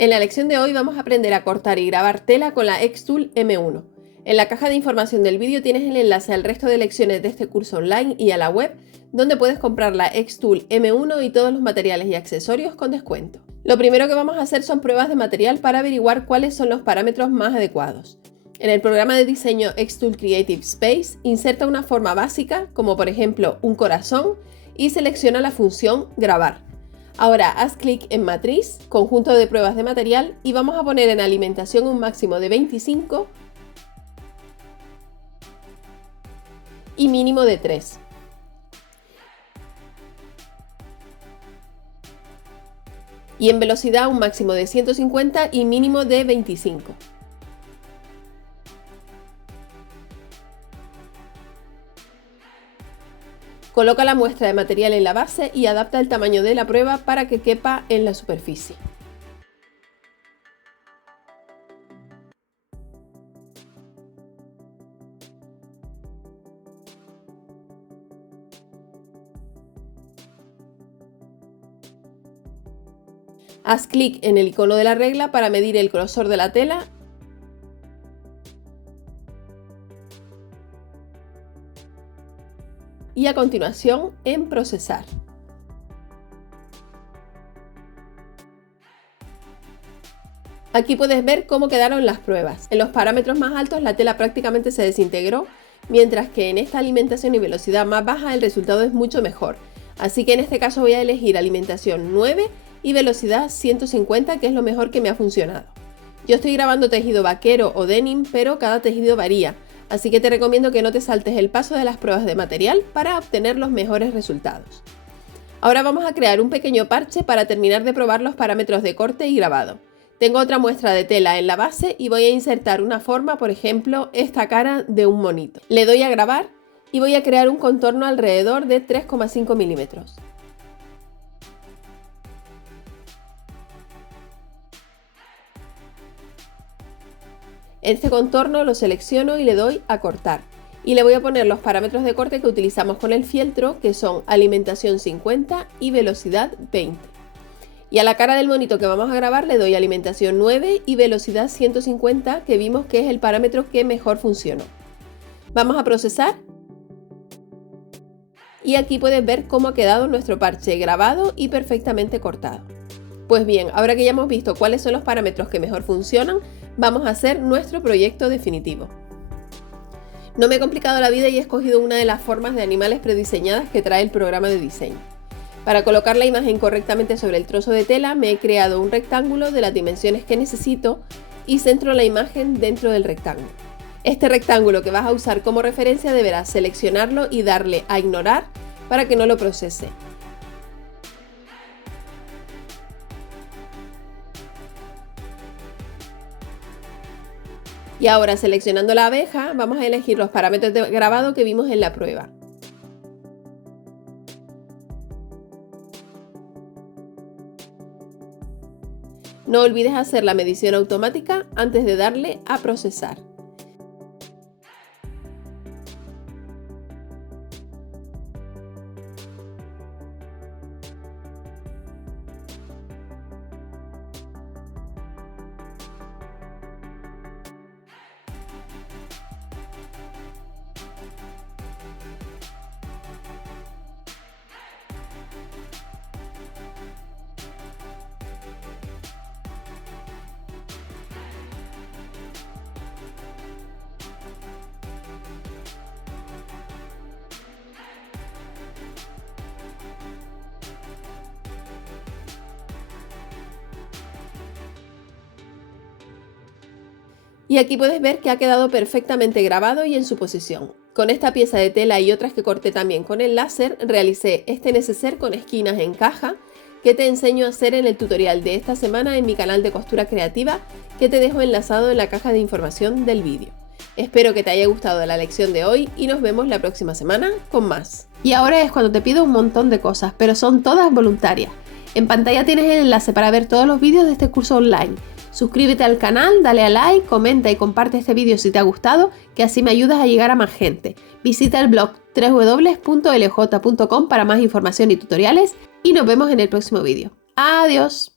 En la lección de hoy vamos a aprender a cortar y grabar tela con la Xtool M1. En la caja de información del vídeo tienes el enlace al resto de lecciones de este curso online y a la web, donde puedes comprar la Xtool M1 y todos los materiales y accesorios con descuento. Lo primero que vamos a hacer son pruebas de material para averiguar cuáles son los parámetros más adecuados. En el programa de diseño Xtool Creative Space, inserta una forma básica, como por ejemplo un corazón, y selecciona la función grabar. Ahora haz clic en matriz, conjunto de pruebas de material, y vamos a poner en alimentación un máximo de 25 y mínimo de 3. Y en velocidad un máximo de 150 y mínimo de 25. Coloca la muestra de material en la base y adapta el tamaño de la prueba para que quepa en la superficie. Haz clic en el icono de la regla para medir el grosor de la tela y a continuación en procesar. Aquí puedes ver cómo quedaron las pruebas. En los parámetros más altos la tela prácticamente se desintegró, mientras que en esta alimentación y velocidad más baja el resultado es mucho mejor. Así que en este caso voy a elegir alimentación 9 y velocidad 150, que es lo mejor que me ha funcionado. Yo estoy grabando tejido vaquero o denim, pero cada tejido varía. Así que te recomiendo que no te saltes el paso de las pruebas de material para obtener los mejores resultados. Ahora vamos a crear un pequeño parche para terminar de probar los parámetros de corte y grabado. Tengo otra muestra de tela en la base y voy a insertar una forma, por ejemplo, esta cara de un monito. Le doy a grabar y voy a crear un contorno alrededor de 3,5 milímetros. Este contorno lo selecciono y le doy a cortar. Y le voy a poner los parámetros de corte que utilizamos con el fieltro, que son alimentación 50 y velocidad 20. Y a la cara del monito que vamos a grabar le doy alimentación 9 y velocidad 150, que vimos que es el parámetro que mejor funcionó. Vamos a procesar. Y aquí puedes ver cómo ha quedado nuestro parche grabado y perfectamente cortado. Pues bien, ahora que ya hemos visto cuáles son los parámetros que mejor funcionan, vamos a hacer nuestro proyecto definitivo. No me he complicado la vida y he escogido una de las formas de animales prediseñadas que trae el programa de diseño. Para colocar la imagen correctamente sobre el trozo de tela me he creado un rectángulo de las dimensiones que necesito y centro la imagen dentro del rectángulo. Este rectángulo que vas a usar como referencia deberás seleccionarlo y darle a ignorar para que no lo procese. Y ahora, seleccionando la abeja, vamos a elegir los parámetros de grabado que vimos en la prueba. No olvides hacer la medición automática antes de darle a procesar. Y aquí puedes ver que ha quedado perfectamente grabado y en su posición. Con esta pieza de tela y otras que corté también con el láser, realicé este neceser con esquinas en caja que te enseño a hacer en el tutorial de esta semana en mi canal de costura creativa, que te dejo enlazado en la caja de información del vídeo. Espero que te haya gustado la lección de hoy y nos vemos la próxima semana con más. Y ahora es cuando te pido un montón de cosas, pero son todas voluntarias. En pantalla tienes el enlace para ver todos los vídeos de este curso online. Suscríbete al canal, dale a like, comenta y comparte este vídeo si te ha gustado, que así me ayudas a llegar a más gente. Visita el blog www.lj.com para más información y tutoriales y nos vemos en el próximo vídeo. ¡Adiós!